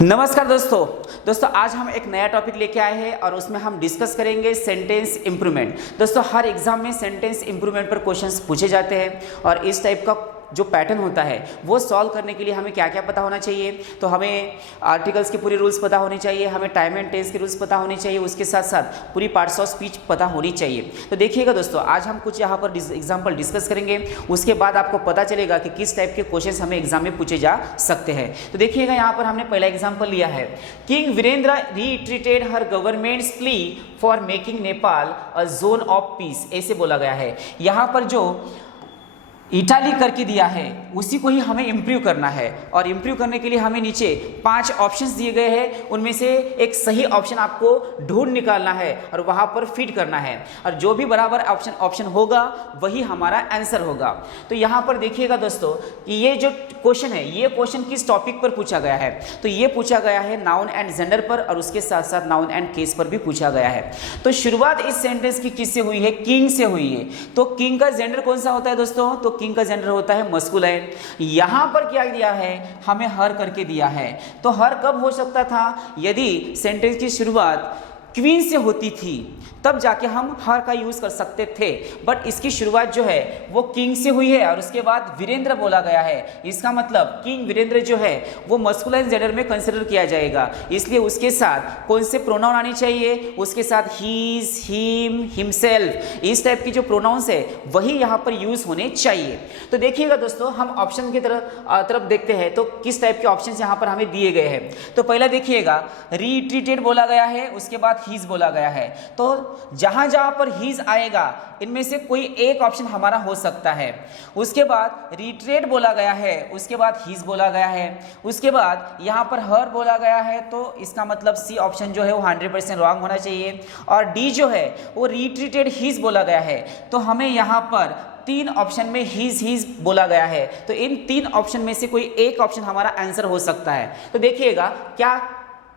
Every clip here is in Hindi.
नमस्कार दोस्तों आज हम एक नया टॉपिक लेके आए हैं और उसमें हम डिस्कस करेंगे सेंटेंस इंप्रूवमेंट। दोस्तों हर एग्जाम में सेंटेंस इंप्रूवमेंट पर क्वेश्चंस पूछे जाते हैं और इस टाइप का जो पैटर्न होता है वो सॉल्व करने के लिए हमें क्या क्या पता होना चाहिए। तो हमें आर्टिकल्स के पूरे रूल्स पता होने चाहिए, हमें टाइम एंड टेंस के रूल्स पता होने चाहिए, उसके साथ साथ पूरी पार्ट्स ऑफ स्पीच पता होनी चाहिए। तो देखिएगा दोस्तों, आज हम कुछ यहाँ पर एग्जाम्पल डिस्कस करेंगे, उसके बाद आपको पता चलेगा कि किस टाइप के क्वेश्चन हमें एग्जाम में पूछे जा सकते हैं। तो देखिएगा यहाँ पर हमने पहला एग्जाम्पल लिया है, king Virendra retreated her government's plea for making Nepal a zone of peace. ऐसे बोला गया है। यहाँ पर जो इटाली करके दिया है उसी को ही हमें इम्प्रूव करना है और इम्प्रूव करने के लिए हमें नीचे 5 ऑप्शंस दिए गए हैं, उनमें से एक सही ऑप्शन आपको ढूंढ निकालना है और वहां पर फिट करना है और जो भी बराबर ऑप्शन होगा वही हमारा आंसर होगा। तो यहाँ पर देखिएगा दोस्तों कि ये जो क्वेश्चन है ये क्वेश्चन किस टॉपिक पर पूछा गया है। तो ये पूछा गया है नाउन एंड जेंडर पर और उसके साथ साथ नाउन एंड केस पर भी पूछा गया है। तो शुरुआत इस सेंटेंस की किससे हुई है? किंग से हुई है। तो किंग का जेंडर कौन सा होता है दोस्तों? तो किंग का जेंडर होता है मस्कुलाइन। यहां पर क्या दिया है? हमें हर करके दिया है। तो हर कब हो सकता था? यदि सेंटेंस की शुरुआत क्वीन से होती थी तब जाके हम हर का यूज कर सकते थे, बट इसकी शुरुआत जो है वो किंग से हुई है और उसके बाद वीरेंद्र बोला गया है। इसका मतलब किंग वीरेंद्र जो है वो मस्कुलाइन जेंडर में कंसिडर किया जाएगा, इसलिए उसके साथ कौन से प्रोनाउन आने चाहिए? उसके साथ हीज, हिम, हिमसेल्फ, इस टाइप की जो प्रोनाउंस है वही यहाँ पर यूज होने चाहिए। तो देखिएगा दोस्तों, हम ऑप्शन की तरफ देखते हैं तो किस टाइप के ऑप्शन यहाँ पर हमें दिए गए हैं। तो पहला देखिएगा, रीट्रीटेड बोला गया है, उसके बाद हीज बोला गया है। तो जहां जहां पर हीज आएगा इनमें से कोई एक ऑप्शन हमारा हो सकता है। उसके बाद रिट्रेट बोला गया है, उसके बाद हीज बोला गया है, उसके बाद यहां पर हर बोला गया है। तो इसका मतलब सी ऑप्शन जो है वो 100% रॉन्ग होना चाहिए। और डी जो है वो रिट्रीटेड हीज बोला गया है। तो हमें यहां पर 3 ऑप्शन में हीज बोला गया है। तो इन 3 ऑप्शन में से कोई एक ऑप्शन हमारा आंसर हो सकता है। तो देखिएगा क्या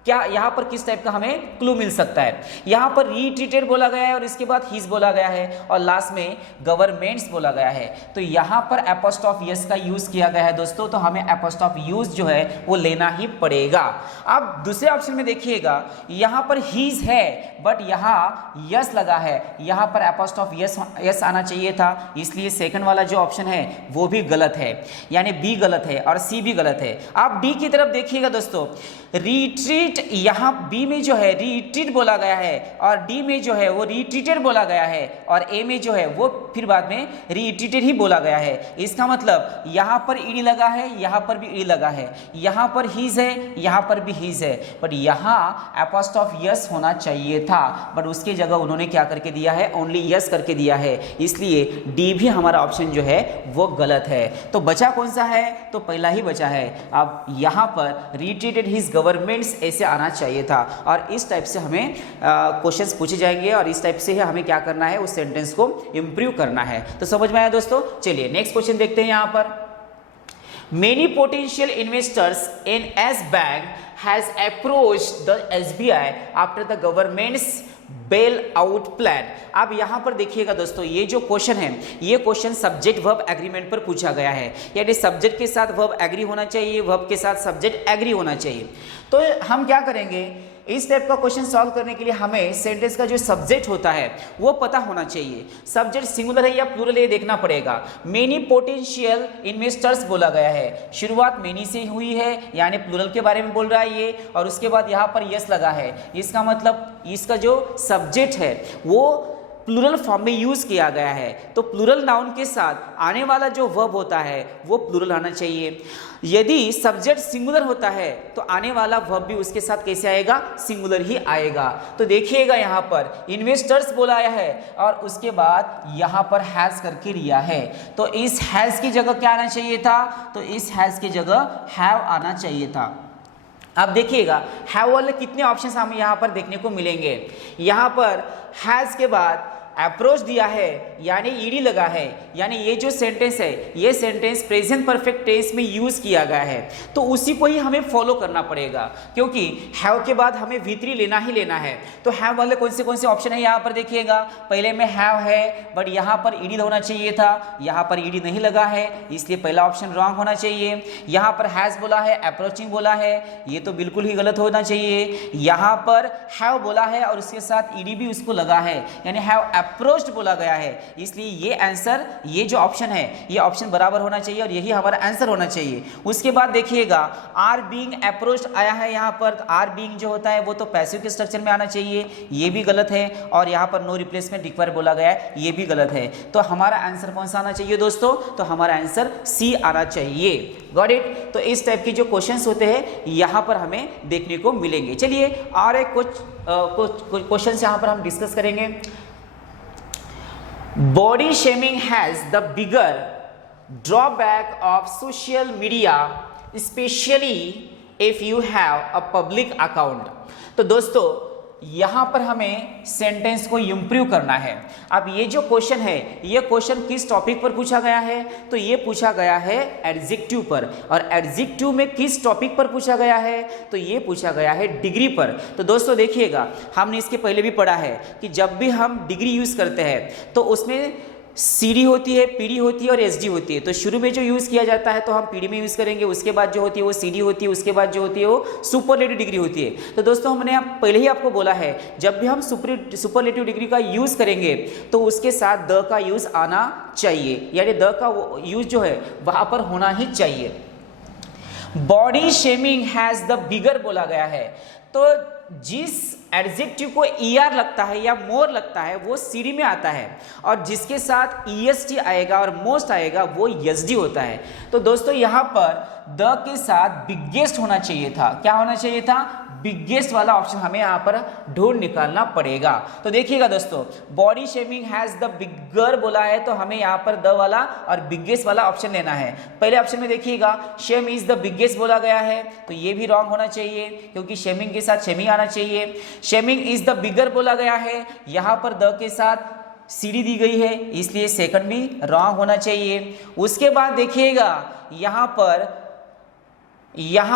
यहाँ पर किस टाइप का हमें क्लू मिल सकता है। यहाँ पर रीट्रीटेड बोला गया है और इसके बाद हीज बोला गया है और लास्ट में गवर्नमेंट्स बोला गया है। तो यहाँ पर एपोस्ट्रोफ यस का यूज किया गया है दोस्तों, तो हमें एपोस्ट्रोफ यूज जो है वो लेना ही पड़ेगा। अब दूसरे ऑप्शन में देखिएगा, यहाँ पर हीज है बट यहाँ यस लगा है, यहाँ पर एपोस्ट्रोफ यस आना चाहिए था, इसलिए सेकंड वाला जो ऑप्शन है वो भी गलत है, यानी बी गलत है और सी भी गलत है। आप डी की तरफ देखिएगा दोस्तों, रिट्रीट, यहाँ बी में जो है रिट्रीट बोला गया है और डी में जो है वो रिट्रीटेड बोला गया है और ए में जो है वो फिर बाद में रिट्रीटेड ही बोला गया है। इसका मतलब यहाँ पर ईडी लगा है, यहाँ पर भी ईडी लगा है, यहाँ पर हीज है, यहाँ पर भी हीज है, बट यहाँ एपोस्ट्रोफ यस होना चाहिए था, बट उसके जगह उन्होंने क्या करके दिया है? ओनली यस करके दिया है, इसलिए डी भी हमारा ऑप्शन जो है वो गलत है। तो बचा कौन सा है? तो पहला ही बचा है। अब यहाँ पर रिट्रीटेड हीज गवर्नमेंट्स ऐसे आना चाहिए था और इस टाइप से हमें क्वेश्चंस पूछे जाएंगे और इस टाइप से हमें क्या करना है? उस सेंटेंस को इंप्रूव करना है। तो समझ में आया दोस्तों? चलिए नेक्स्ट क्वेश्चन देखते हैं। यहाँ पर many potential investors in S bank has approached the SBI after the governments bail out plan. अब यहां पर देखिएगा दोस्तों, ये जो क्वेश्चन है ये क्वेश्चन सब्जेक्ट वर्ब एग्रीमेंट पर पूछा गया है, यानी सब्जेक्ट के साथ वर्ब एग्री होना चाहिए, वर्ब के साथ सब्जेक्ट एग्री होना चाहिए। तो हम क्या करेंगे, इस टाइप का क्वेश्चन सॉल्व करने के लिए हमें सेंटेंस का जो सब्जेक्ट होता है वो पता होना चाहिए। सब्जेक्ट सिंगुलर है या प्लूरल है देखना पड़ेगा। मेनी पोटेंशियल इन्वेस्टर्स बोला गया है, शुरुआत मेनी से हुई है यानी प्लूरल के बारे में बोल रहा है ये, और उसके बाद यहाँ पर यस लगा है। इसका मतलब इसका जो सब्जेक्ट है वो प्लूरल फॉर्म में यूज किया गया है। तो प्लूरल नाउन के साथ आने वाला जो वर्ब होता है वो प्लूरल आना चाहिए। यदि सब्जेक्ट सिंगुलर होता है तो आने वाला वर्ब भी उसके साथ कैसे आएगा? सिंगुलर ही आएगा। तो देखिएगा यहाँ पर इन्वेस्टर्स बोलाया है और उसके बाद यहाँ पर हैज करके लिया है। तो इस हैज की जगह क्या आना चाहिए था? तो इस हैज की जगह हैव आना चाहिए था। अब देखिएगा हैव वाले कितने ऑप्शंस हमें यहाँ पर देखने को मिलेंगे। यहाँ पर हैज के बाद अप्रोच दिया है यानी ईडी लगा है, यानी ये जो सेंटेंस है ये सेंटेंस प्रेजेंट परफेक्ट टेंस में यूज किया गया है, तो उसी को ही हमें फॉलो करना पड़ेगा, क्योंकि हैव के बाद हमें V3 लेना ही लेना है। तो हैव वाले कौन से ऑप्शन है यहाँ पर देखिएगा, पहले में हैव है बट यहाँ पर ईडी होना चाहिए था, यहाँ पर ईडी नहीं लगा है इसलिए पहला ऑप्शन रॉन्ग होना चाहिए। यहाँ पर हैज बोला है, अप्रोचिंग बोला है, ये तो बिल्कुल ही गलत होना चाहिए। यहाँ पर हैव बोला है और उसके साथ ईडी भी उसको लगा है, यानी हैव अप्रोच्ड बोला गया है, इसलिए ये आंसर, ये जो ऑप्शन है ये ऑप्शन बराबर होना चाहिए और यही हमारा आंसर होना चाहिए। उसके बाद देखिएगा आर बीइंग अप्रोच्ड आया है यहाँ पर, आर बीइंग जो होता है वो तो पैसिव के स्ट्रक्चर में आना चाहिए, ये भी गलत है। और यहाँ पर नो रिप्लेसमेंट रिक्वायर बोला गया है, ये भी गलत है। तो हमारा आंसर कौन सा आना चाहिए दोस्तों, तो हमारा आंसर सी आना चाहिए। Got it. तो इस टाइप के जो क्वेश्चंस होते हैं यहाँ पर हमें देखने को मिलेंगे। चलिए और एक कुछ क्वेश्चंस यहाँ पर हम डिस्कस करेंगे। Body shaming has the bigger drawback of social media specially if you have a public account. तो दोस्तों यहां पर हमें सेंटेंस को इंप्रूव करना है। अब ये जो क्वेश्चन है ये क्वेश्चन किस टॉपिक पर पूछा गया है, तो ये पूछा गया है एडजेक्टिव पर, और एडजेक्टिव में किस टॉपिक पर पूछा गया है, तो ये पूछा गया है डिग्री पर। तो दोस्तों देखिएगा हमने इसके पहले भी पढ़ा है कि जब भी हम डिग्री यूज करते हैं तो उसमें सीडी होती है, पीडी होती है और एसडी होती है। तो शुरू में जो यूज़ किया जाता है तो हम पीडी में यूज़ करेंगे, उसके बाद जो होती है वो सीडी होती है, उसके बाद जो होती है वो सुपरलेटिव डिग्री होती है। तो दोस्तों हमने पहले ही आपको बोला है जब भी हम सुपरलेटिव डिग्री का यूज़ करेंगे तो उसके साथ द का यूज़ आना चाहिए, यानी द का यूज़ जो है वहाँ पर होना ही चाहिए। Body shaming has the bigger बोला गया है, तो जिस एडजेक्टिव को ईआर लगता है या मोर लगता है वो सीडी में आता है, और जिसके साथ ईएसटी आएगा और मोस्ट आएगा वो एसडी होता है। तो दोस्तों यहाँ पर द के साथ बिगेस्ट होना चाहिए था, क्या होना चाहिए था, बिगेस्ट वाला ऑप्शन हमें यहाँ पर ढूंढ निकालना पड़ेगा। तो देखिएगा दोस्तों body shaming has the bigger बोला है तो हमें यहाँ पर द वाला और बिगेस्ट वाला ऑप्शन लेना है। पहले ऑप्शन में देखिएगा शेम इज द बिगेस्ट बोला गया है, तो ये भी रॉन्ग होना चाहिए क्योंकि शेमिंग के साथ शेमिंग आना चाहिए। शेमिंग इज द बिगर बोला गया है, यहाँ पर द के साथ सीडी दी गई है इसलिए सेकंड भी रॉन्ग होना चाहिए। उसके बाद देखिएगा यहाँ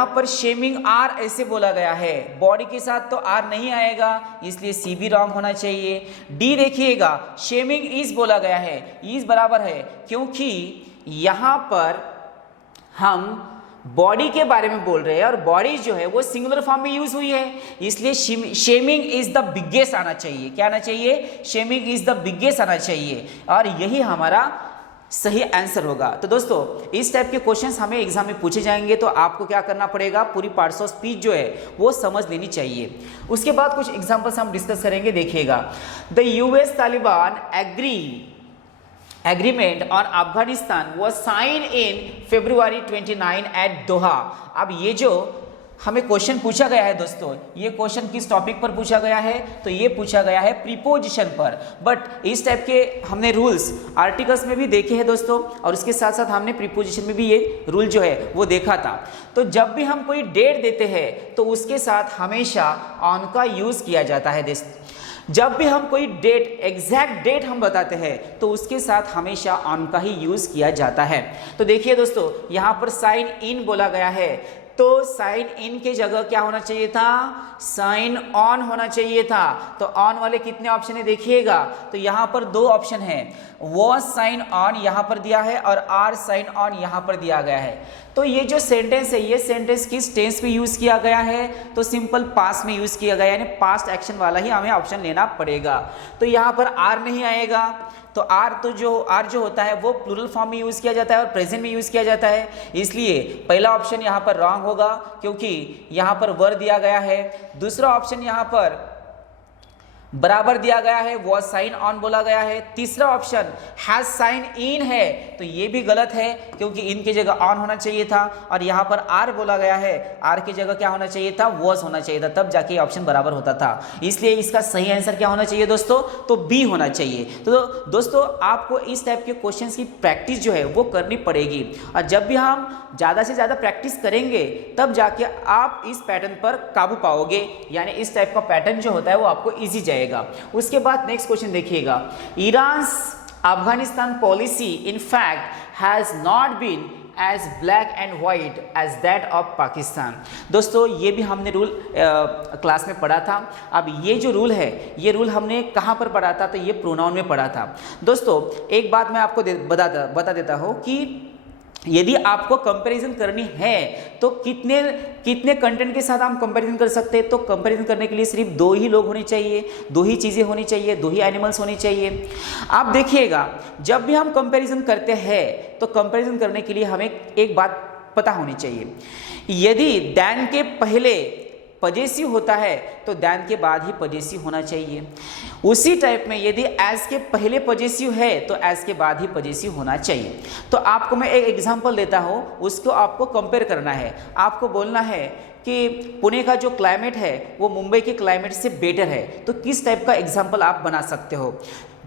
पर शेमिंग आर ऐसे बोला गया है, बॉडी के साथ तो आर नहीं आएगा इसलिए सी भी रॉन्ग होना चाहिए। डी देखिएगा शेमिंग इज बोला गया है, इज बराबर है क्योंकि यहाँ पर हम बॉडी के बारे में बोल रहे हैं और बॉडी जो है वो सिंगुलर फॉर्म में यूज हुई है, इसलिए शेमिंग इज द बिगेस्ट आना चाहिए। क्या आना चाहिए, शेमिंग इज द बिगेस्ट आना चाहिए, और यही हमारा सही आंसर होगा। तो दोस्तों इस टाइप के क्वेश्चंस हमें एग्जाम में पूछे जाएंगे तो आपको क्या करना पड़ेगा, पूरी पार्ट्स ऑफ स्पीच जो है वो समझ लेनी चाहिए। उसके बाद कुछ एग्जांपल्स हम डिस्कस करेंगे। देखिएगा the US Taliban agreement on Afghanistan was signed in February 29 at Doha। अब ये जो हमें क्वेश्चन पूछा गया है दोस्तों, ये क्वेश्चन किस टॉपिक पर पूछा गया है, तो ये पूछा गया है प्रीपोजिशन पर। बट इस टाइप के हमने रूल्स आर्टिकल्स में भी देखे हैं दोस्तों, और उसके साथ साथ हमने प्रीपोजिशन में भी ये रूल जो है वो देखा था। तो जब भी हम कोई डेट देते हैं तो उसके साथ हमेशा ऑन का यूज किया जाता है। जब भी हम कोई डेट, एग्जैक्ट डेट हम बताते हैं तो उसके साथ हमेशा ऑन का ही यूज किया जाता है। तो देखिए दोस्तों यहाँ पर साइन इन बोला गया है, तो साइन इन के जगह क्या होना चाहिए था, साइन ऑन होना चाहिए था। तो ऑन वाले कितने ऑप्शन है देखिएगा, तो यहाँ पर दो ऑप्शन है, वो साइन ऑन यहाँ पर दिया है और आर साइन ऑन यहाँ पर दिया गया है। तो ये जो सेंटेंस है ये सेंटेंस किस टेंस में यूज किया गया है, तो सिंपल पास्ट में यूज किया गया है, यानी पास्ट एक्शन वाला ही हमें ऑप्शन लेना पड़ेगा। तो यहाँ पर आर नहीं आएगा, तो आर जो होता है वो प्लूरल फॉर्म में यूज किया जाता है और प्रेजेंट में यूज किया जाता है, इसलिए पहला ऑप्शन यहाँ पर रॉन्ग होगा क्योंकि यहाँ पर वर दिया गया है। दूसरा ऑप्शन यहाँ पर बराबर दिया गया है, वो साइन ऑन बोला गया है। तीसरा ऑप्शन हैज साइन इन है, तो ये भी गलत है क्योंकि इन की जगह ऑन होना चाहिए था, और यहाँ पर आर बोला गया है, आर की जगह क्या होना चाहिए था, वॉज होना चाहिए था, तब जाके ऑप्शन बराबर होता था। इसलिए इसका सही आंसर क्या होना चाहिए दोस्तों, तो बी होना चाहिए। तो दोस्तों आपको इस टाइप के क्वेश्चंस की प्रैक्टिस जो है वो करनी पड़ेगी, और जब भी हम ज़्यादा से ज़्यादा प्रैक्टिस करेंगे तब जाके आप इस पैटर्न पर काबू पाओगे, यानी इस टाइप का पैटर्न जो होता है वो आपको ईजी जाएगा। जाएगा। उसके बाद नेक्स्ट क्वेश्चन देखिएगा, Iran Afghanistan policy in fact has not been as black and white as that of Pakistan. दोस्तों ये भी हमने रूल क्लास में पढ़ा था। अब ये जो रूल है, ये रूल हमने कहाँ पर पढ़ा था, तो ये प्रोनाउन में पढ़ा था। दोस्तों एक बात मैं आपको बता देता हूँ कि यदि आपको कंपैरिजन करनी है तो कितने कंटेंट के साथ हम कंपैरिजन कर सकते हैं, तो कंपैरिजन करने के लिए सिर्फ 2 ही लोग होने चाहिए, 2 ही चीज़ें होनी चाहिए, 2 ही एनिमल्स होनी चाहिए। आप देखिएगा जब भी हम कंपैरिजन करते हैं तो कंपैरिजन करने के लिए हमें एक बात पता होनी चाहिए, यदि दैन के पहले पजेसिव होता है तो दैन के बाद ही पजेसिव होना चाहिए। उसी टाइप में यदि एज के पहले पजेसिव है तो एज के बाद ही पजेसिव होना चाहिए। तो आपको मैं एक एग्जांपल देता हूँ, उसको आपको कंपेयर करना है। आपको बोलना है कि पुणे का जो क्लाइमेट है वो मुंबई के क्लाइमेट से बेटर है, तो किस टाइप का एग्जाम्पल आप बना सकते हो।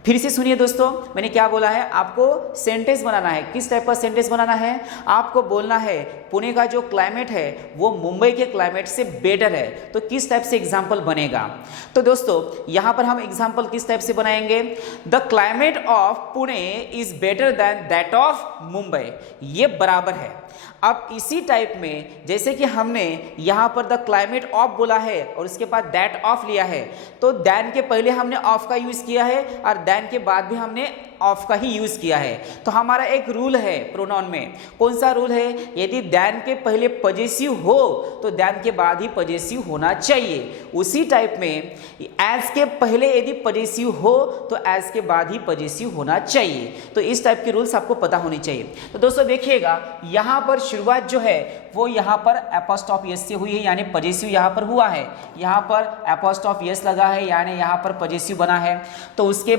फिर से सुनिए दोस्तों, मैंने क्या बोला है, आपको सेंटेंस बनाना है। किस टाइप का सेंटेंस बनाना है, आपको बोलना है पुणे का जो क्लाइमेट है वो मुंबई के क्लाइमेट से बेटर है, तो किस टाइप से एग्जाम्पल बनेगा। तो दोस्तों यहाँ पर हम एग्जाम्पल किस टाइप से बनाएंगे, the climate of Pune is better than that of Mumbai, ये बराबर है। अब इसी टाइप में जैसे कि हमने यहाँ पर द क्लाइमेट ऑफ बोला है और उसके बाद दैट ऑफ लिया है, तो दैन के पहले हमने ऑफ का यूज़ किया है और दैन के बाद भी हमने ऑफ का ही यूज़ किया है। तो हमारा एक रूल है प्रोनाउन में, कौन सा रूल है, यदि दैन के पहले पजेसिव हो तो दैन के बाद ही पजेसिव होना चाहिए। उसी टाइप में एज के पहले यदि पजेसिव हो तो एज के बाद ही पजेसिव होना चाहिए। तो इस टाइप के रूल्स आपको पता होने चाहिए। तो दोस्तों देखिएगा यहाँ पर शुरुआत जो है वो यहाँ पर एपोस्ट्रोफ यस से हुई है, यानी पजेसिव यहाँ पर हुआ है, यहाँ पर एपोस्ट्रोफ यस लगा है यानी यहाँ पर पजेसिव बना है, तो उसके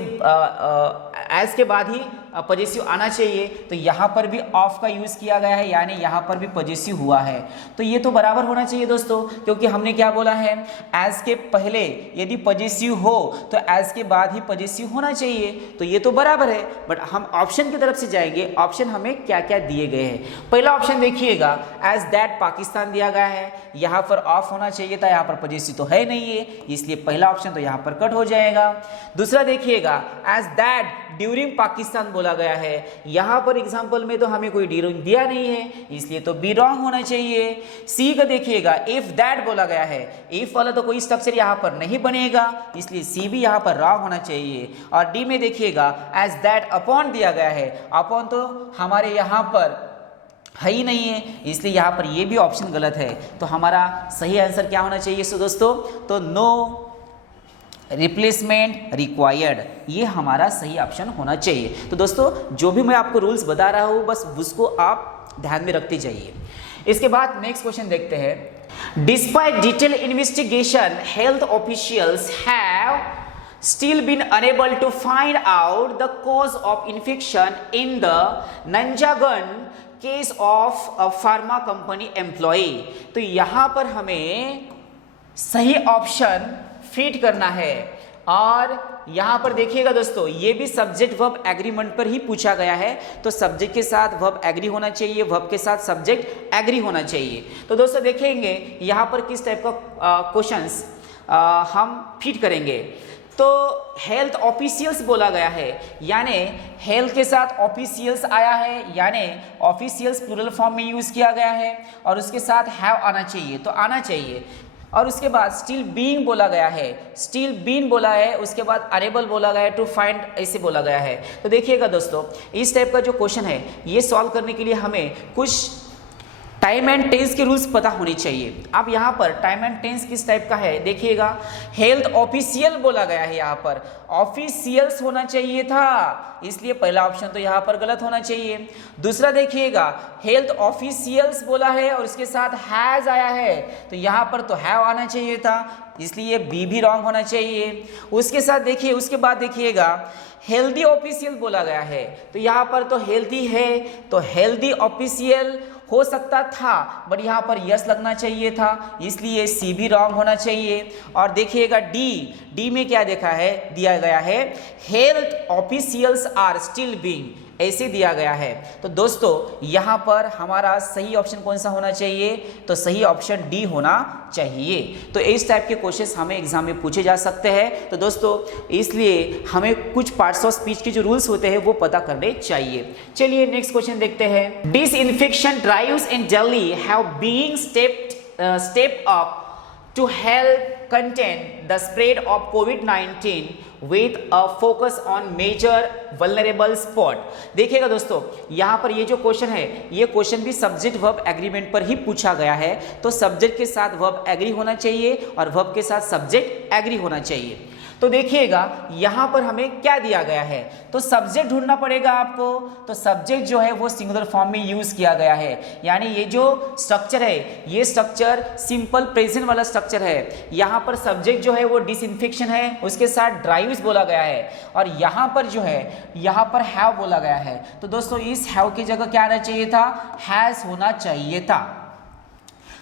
एज के बाद ही पजेसिव आना चाहिए। तो यहाँ पर भी ऑफ का यूज़ किया गया है यानी यहाँ पर भी पजेसिव हुआ है, तो ये तो बराबर होना चाहिए दोस्तों, क्योंकि हमने क्या बोला है, एज के पहले यदि पजेसिव हो तो एज के बाद ही पजेसिव होना चाहिए, तो ये तो बराबर है। बट हम ऑप्शन की तरफ से जाएंगे, ऑप्शन हमें क्या क्या दिए गए हैं। पहला ऑप्शन देखिएगा, एज दैट पाकिस्तान दिया गया है, यहाँ पर ऑफ होना चाहिए था, यहाँ पर पजेसिव तो है नहीं है, इसलिए पहला ऑप्शन तो यहाँ पर कट हो जाएगा। दूसरा देखिएगा, एज दैट ड्यूरिंग पाकिस्तान बोला गया है, यहाँ पर एग्जाम्पल में तो हमें कोई ड्यूरिंग दिया नहीं है, इसलिए तो बी रॉन्ग होना चाहिए। सी का देखिएगा, इफ दैट बोला गया है, इफ वाला तो कोई स्ट्रक्चर यहाँ पर नहीं बनेगा, इसलिए सी भी यहाँ पर रॉन्ग होना चाहिए। और डी में देखिएगा, एज दैट अपॉन दिया गया है, अपॉन तो हमारे यहाँ पर है ही नहीं है, इसलिए यहाँ पर ये भी ऑप्शन गलत है। तो हमारा सही आंसर क्या होना चाहिए सो दोस्तों, तो नो रिप्लेसमेंट रिक्वायर्ड, ये हमारा सही ऑप्शन होना चाहिए। तो दोस्तों जो भी मैं आपको रूल्स बता रहा हूँ बस उसको आप ध्यान में रखते जाइए। इसके बाद नेक्स्ट क्वेश्चन देखते हैं, despite detail investigation health officials have still been unable to find out the cause of infection in the Nanjagan case of a pharma company employee। तो यहाँ पर हमें सही ऑप्शन फिट करना है। और यहाँ पर देखिएगा दोस्तों, ये भी सब्जेक्ट वर्ब एग्रीमेंट पर ही पूछा गया है, तो सब्जेक्ट के साथ वर्ब एग्री होना चाहिए, वर्ब के साथ सब्जेक्ट एग्री होना चाहिए। तो दोस्तों देखेंगे यहाँ पर किस टाइप का क्वेश्चंस हम फिट करेंगे। तो हेल्थ ऑफिशियल्स बोला गया है, यानी हेल्थ के साथ ऑफिशियल्स आया है, यानी ऑफिशियल्स प्लूरल फॉर्म में यूज़ किया गया है, और उसके साथ हैव आना चाहिए, तो आना चाहिए। और उसके बाद स्टिल बीइंग बोला गया है, स्टिल बीन बोला है, उसके बाद अरेबल बोला गया है, टू फाइंड ऐसे बोला गया है। तो देखिएगा दोस्तों, इस टाइप का जो क्वेश्चन है ये सॉल्व करने के लिए हमें कुछ टाइम एंड टेंस के रूल्स पता होने चाहिए। अब यहाँ पर टाइम एंड टेंस किस टाइप का है देखिएगा, हेल्थ ऑफिशियल बोला गया है, यहाँ पर ऑफिशियल्स होना चाहिए था, इसलिए पहला ऑप्शन तो यहाँ पर गलत होना चाहिए। दूसरा देखिएगा, हेल्थ ऑफिशियल्स बोला है और उसके साथ हैज आया है, तो यहाँ पर तो हैव आना चाहिए था, इसलिए बी भी रॉन्ग होना चाहिए। उसके साथ देखिए, उसके बाद देखिएगा हेल्दी ऑफिशियल बोला गया है, तो यहाँ पर तो हेल्दी है, तो हेल्दी ऑफिशियल हो सकता था, बट यहाँ पर यस लगना चाहिए था, इसलिए सी भी रॉन्ग होना चाहिए। और देखिएगा डी में क्या देखा है, दिया गया है health officials are still being, ऐसे दिया गया है। तो दोस्तों यहाँ पर हमारा सही ऑप्शन कौन सा होना चाहिए? तो सही ऑप्शन डी होना चाहिए। तो इस टाइप के क्वेश्चंस हमें एग्जाम में पूछे जा सकते हैं। तो दोस्तों इसलिए हमें कुछ पार्ट्स ऑफ स्पीच के जो रूल्स होते हैं वो पता करने चाहिए। चलिए नेक्स्ट क्वेश्चन देखते हैं। Disinfection drives in Delhi have been stepped up to help contain the spread of COVID-19 with a focus on major vulnerable spot। देखिएगा दोस्तों यहाँ पर ये जो क्वेश्चन है ये क्वेश्चन भी सब्जेक्ट वर्ब एग्रीमेंट पर ही पूछा गया है। तो सब्जेक्ट के साथ वर्ब एग्री होना चाहिए और वर्ब के साथ सब्जेक्ट एग्री होना चाहिए। तो देखिएगा यहाँ पर हमें क्या दिया गया है, तो सब्जेक्ट ढूंढना पड़ेगा आपको। तो सब्जेक्ट जो है वो सिंगुलर फॉर्म में यूज किया गया है, यानी ये जो स्ट्रक्चर है ये स्ट्रक्चर सिंपल प्रेजेंट वाला स्ट्रक्चर है। यहाँ पर सब्जेक्ट जो है वो डिसइंफेक्शन है, उसके साथ ड्राइव्स बोला गया है और यहाँ पर जो है यहाँ पर हैव बोला गया है। तो दोस्तों इस हैव की जगह क्या आना चाहिए था? हैज होना चाहिए था।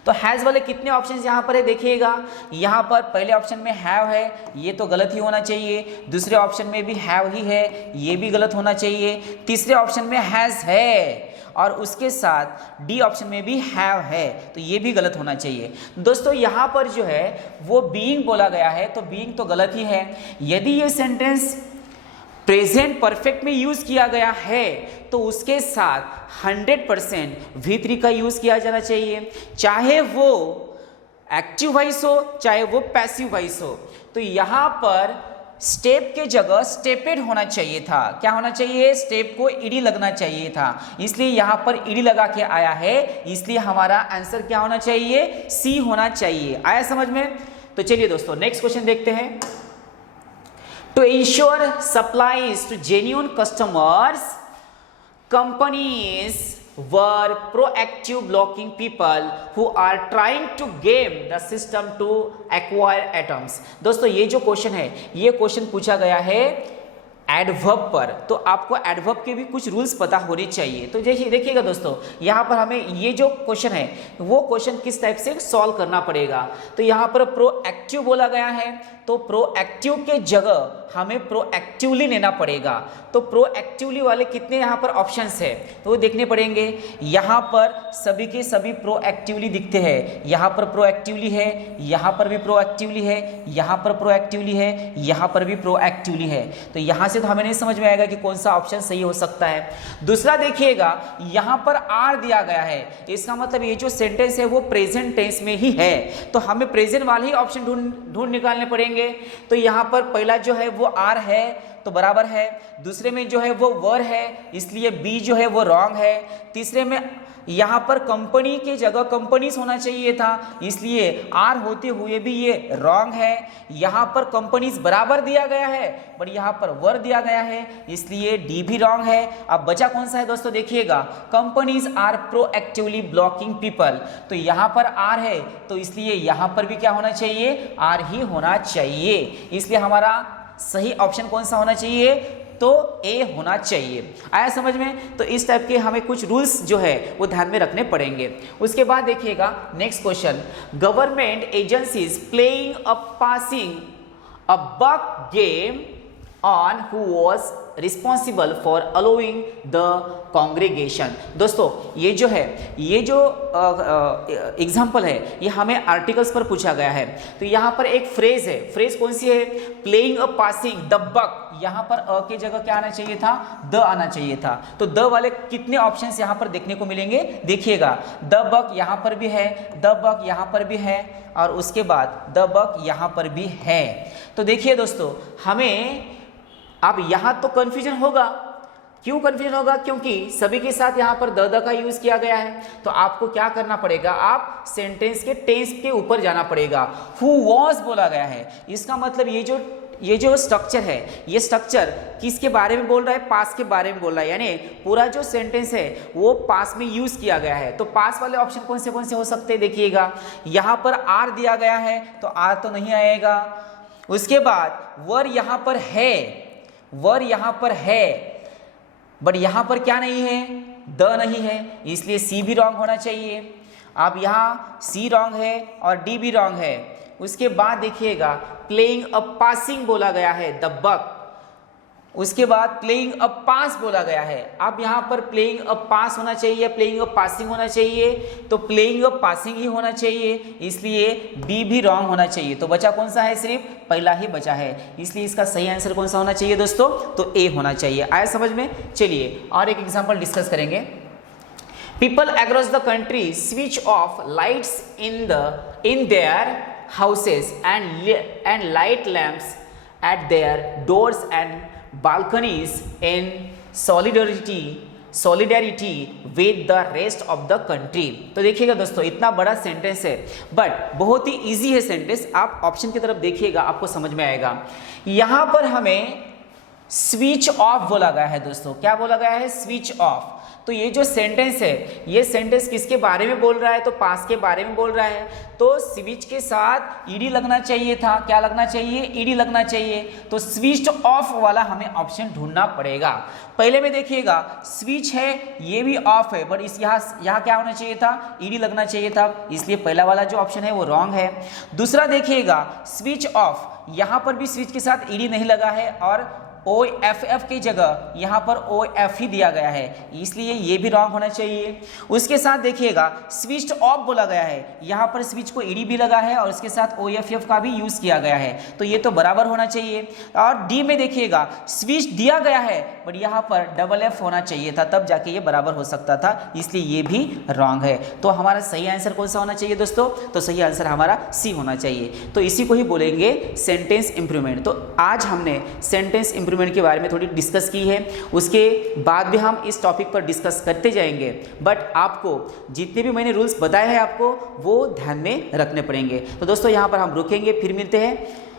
तो हैज वाले कितने ऑप्शंस यहाँ पर है देखिएगा। यहाँ पर पहले ऑप्शन में हैव है, ये तो गलत ही होना चाहिए। दूसरे ऑप्शन में भी हैव ही है, ये भी गलत होना चाहिए। तीसरे ऑप्शन में हैज है और उसके साथ डी ऑप्शन में भी हैव है, तो ये भी गलत होना चाहिए। दोस्तों यहाँ पर जो है वो बीइंग बोला गया है, तो बीइंग तो गलत ही है। यदि ये सेंटेंस प्रेजेंट परफेक्ट में यूज किया गया है तो उसके साथ 100% V3 का यूज किया जाना चाहिए, चाहे वो एक्टिव वॉइस हो चाहे वो पैसिव वॉइस हो। तो यहाँ पर स्टेप के जगह स्टेपेड होना चाहिए था। क्या होना चाहिए? स्टेप को ईडी लगना चाहिए था, इसलिए यहाँ पर ईडी लगा के आया है, इसलिए हमारा आंसर क्या होना चाहिए? सी होना चाहिए। आया समझ में? तो चलिए दोस्तों नेक्स्ट क्वेश्चन देखते हैं। To ensure supplies to genuine customers, companies were proactive blocking people who are trying to game the system to acquire atoms। दोस्तों ये जो क्वेश्चन है ये क्वेश्चन पूछा गया है एडवर्ब पर, तो आपको एडवर्ब के भी कुछ रूल्स पता होने चाहिए। तो देखिएगा दोस्तों यहाँ पर हमें ये जो क्वेश्चन है वो क्वेश्चन किस टाइप से सॉल्व करना पड़ेगा। तो यहाँ पर प्रोएक्टिव बोला गया है, तो प्रोएक्टिव के जगह हमें प्रोएक्टिवली लेना पड़ेगा। तो प्रोएक्टिवली वाले कितने यहाँ पर ऑप्शंस है तो वो देखने पड़ेंगे। यहाँ पर सभी के सभी प्रोएक्टिवली दिखते हैं, यहाँ पर प्रोएक्टिवली है, यहाँ पर भी प्रोएक्टिवली है, यहाँ पर प्रोएक्टिवली है, यहाँ पर भी प्रोएक्टिवली है। तो यहाँ से तो हमें नहीं समझ में आएगा कि कौन सा ऑप्शन सही हो सकता है। दूसरा देखिएगा यहाँ पर आर दिया गया है, इसका मतलब ये जो सेंटेंस है वो प्रेजेंट टेंस में ही है, तो हमें प्रेजेंट वाले ही ऑप्शन ढूंढ निकालने पड़ेंगे। तो यहाँ पर पहला जो है वो आर है तो बराबर है, दूसरे में जो है वो वर है इसलिए बी जो है वो रॉन्ग है, तीसरे में यहाँ पर कंपनी के जगह कंपनीज होना चाहिए था इसलिए आर होते हुए भी ये रॉन्ग है। यहाँ पर कंपनीज बराबर दिया गया है पर यहाँ पर वर दिया गया है इसलिए डी भी रॉन्ग है। अब बचा कौन सा है दोस्तों देखिएगा, companies are proactively blocking people, तो यहाँ पर आर है तो इसलिए यहाँ पर भी क्या होना चाहिए? आर ही होना चाहिए। इसलिए हमारा सही ऑप्शन कौन सा होना चाहिए? तो ए होना चाहिए। आया समझ में? तो इस टाइप के हमें कुछ रूल्स जो है वो ध्यान में रखने पड़ेंगे। उसके बाद देखिएगा next question, government agencies playing a passing a buck game on who was responsible for allowing the congregation. दोस्तों ये जो है ये जो एग्जाम्पल है ये हमें आर्टिकल्स पर पूछा गया है। तो यहाँ पर एक फ्रेज है, फ्रेज कौन सी है? Playing a passing the buck, यहाँ पर अ के जगह क्या आना चाहिए था? द आना चाहिए था। तो द वाले कितने ऑप्शंस यहाँ पर देखने को मिलेंगे देखिएगा, द बक यहाँ पर भी है, द बक यहाँ पर भी है और उसके बाद द बक यहाँ पर भी है। तो देखिए दोस्तों हमें अब यहाँ तो कंफ्यूजन होगा। क्यों कंफ्यूजन होगा? क्योंकि सभी के साथ यहाँ पर द का यूज किया गया है। तो आपको क्या करना पड़ेगा? आप सेंटेंस के टेंस के ऊपर जाना पड़ेगा। हु वॉज बोला गया है, इसका मतलब ये जो स्ट्रक्चर है ये स्ट्रक्चर किसके बारे में बोल रहा है? पास के बारे में बोल रहा है, यानी पूरा जो सेंटेंस है वो पास में यूज किया गया है। तो पास वाले ऑप्शन कौन से हो सकते हैं देखिएगा, यहाँ पर आर दिया गया है तो आर तो नहीं आएगा। उसके बाद वर यहाँ पर है, वर यहाँ पर है बट यहाँ पर क्या नहीं है? द नहीं है, इसलिए सी भी रॉन्ग होना चाहिए। अब यहाँ सी रॉन्ग है और डी भी रॉन्ग है। उसके बाद देखिएगा प्लेइंग अ पासिंग बोला गया है द बक, उसके बाद प्लेइंग अ पास बोला गया है। अब यहाँ पर प्लेइंग अ पास होना चाहिए, प्लेइंग अ पासिंग होना चाहिए, तो प्लेइंग अ पासिंग ही होना चाहिए, इसलिए बी भी रॉन्ग होना चाहिए। तो बचा कौन सा है, सिर्फ पहला ही बचा है, इसलिए इसका सही आंसर कौन सा होना चाहिए दोस्तों, तो ए होना चाहिए। आया समझ में? चलिए और एक एग्जाम्पल डिस्कस करेंगे। People across the country switch off lights in their houses and light lamps at their doors and balconies in solidarity with the rest of the country। तो देखिएगा दोस्तों, इतना बड़ा सेंटेंस है बट बहुत ही इजी है सेंटेंस। आप ऑप्शन की तरफ देखिएगा, आपको समझ में आएगा। यहाँ पर हमें स्विच ऑफ बोला गया है दोस्तों। क्या बोला गया है? Switch off. तो ये जो सेंटेंस है, ये सेंटेंस किसके बारे में बोल रहा है, तो पास के बारे में बोल रहा है। तो स्विच के साथ ईडी लगना चाहिए था। क्या लगना चाहिए? ईडी लगना चाहिए। तो स्विच ऑफ वाला हमें ऑप्शन ढूंढना पड़ेगा। पहले में देखिएगा, स्विच है, ये भी ऑफ है, बट इस यहाँ क्या होना चाहिए था? ईडी लगना चाहिए था, इसलिए पहला वाला जो ऑप्शन है वो रॉन्ग है। दूसरा देखिएगा, स्विच ऑफ, यहाँ पर भी स्विच के साथ ईडी नहीं लगा है और OFF की जगह यहाँ पर OF ही दिया गया है, इसलिए ये भी रॉन्ग होना चाहिए। उसके साथ देखिएगा, स्विच ऑफ बोला गया है, यहाँ पर स्विच को ईडी भी लगा है और उसके साथ OFF का भी यूज़ किया गया है, तो ये तो बराबर होना चाहिए। और डी में देखिएगा, स्विच दिया गया है बट यहाँ पर FFF होना चाहिए था, तब जाके ये बराबर हो सकता था, इसलिए ये भी रॉन्ग है। तो हमारा सही आंसर कौन सा होना चाहिए दोस्तों? तो सही आंसर हमारा सी होना चाहिए। तो इसी को ही बोलेंगे सेंटेंस इंप्रूवमेंट। तो आज हमने सेंटेंस इंप्रूवमेंट के बारे में थोड़ी डिस्कस की है, उसके बाद भी हम इस टॉपिक पर डिस्कस करते जाएंगे, बट आपको जितने भी मैंने रूल्स बताए हैं आपको वो ध्यान में रखने पड़ेंगे। तो दोस्तों यहाँ पर हम रुकेंगे, फिर मिलते हैं